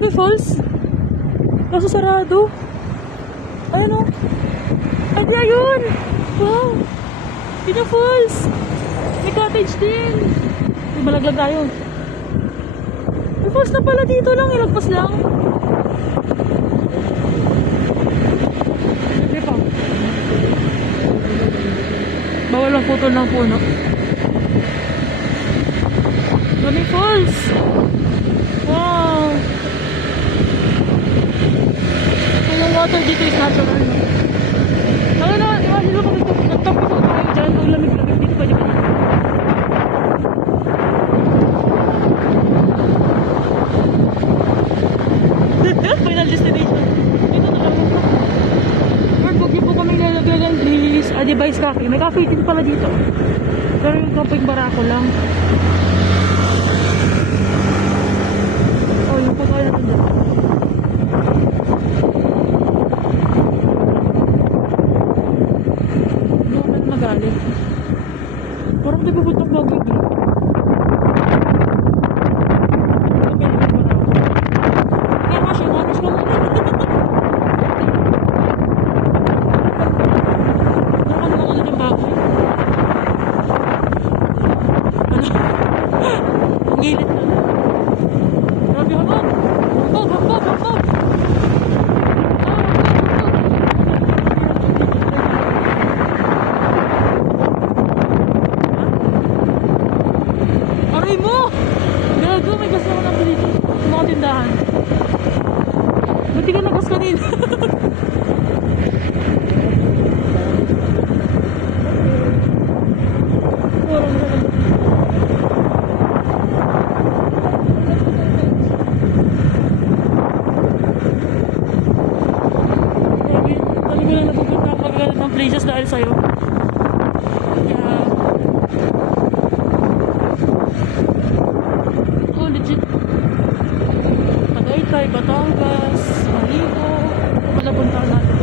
May falls. Kaso sarado. Ayun o. Ay, di ayun. Wow. Pina falls. May cottage din. May malaglag tayo. May falls na pala dito lang. Ilagpas lang. Hindi pa. Bawal ang putol ng puno. May falls. Wow. So yung water dito is natural. Ano na, iwasin mo kung nagtapos ko tayo dyan. Kung lamig-lamig dito pwede ba dito? Final destination. Dito na lang. Lord, huwag niyo po kami lalagyan please. Advice cafe. May cafe din pala dito. Pero yung kapag barako lang. Oh, yung pagkaya natin dyan. Doon ka na magaling. Parang di pupuntang bagay dito. Kaya kasi, manos ko muna. Doon ka na ulit yung bagoy. Ang gilit na. Grabe ako. Hambog. Aray mo! Gago, may gas naman ako dito. Sa mga tindahan. Buti ka nagas kanina. Parang naman. Dali ko lang napupunta ang magagalit ng places dahil sa'yo. Kaya... oh, legit. Tagaytay, Batangas, Maribo. Ito pala punta natin.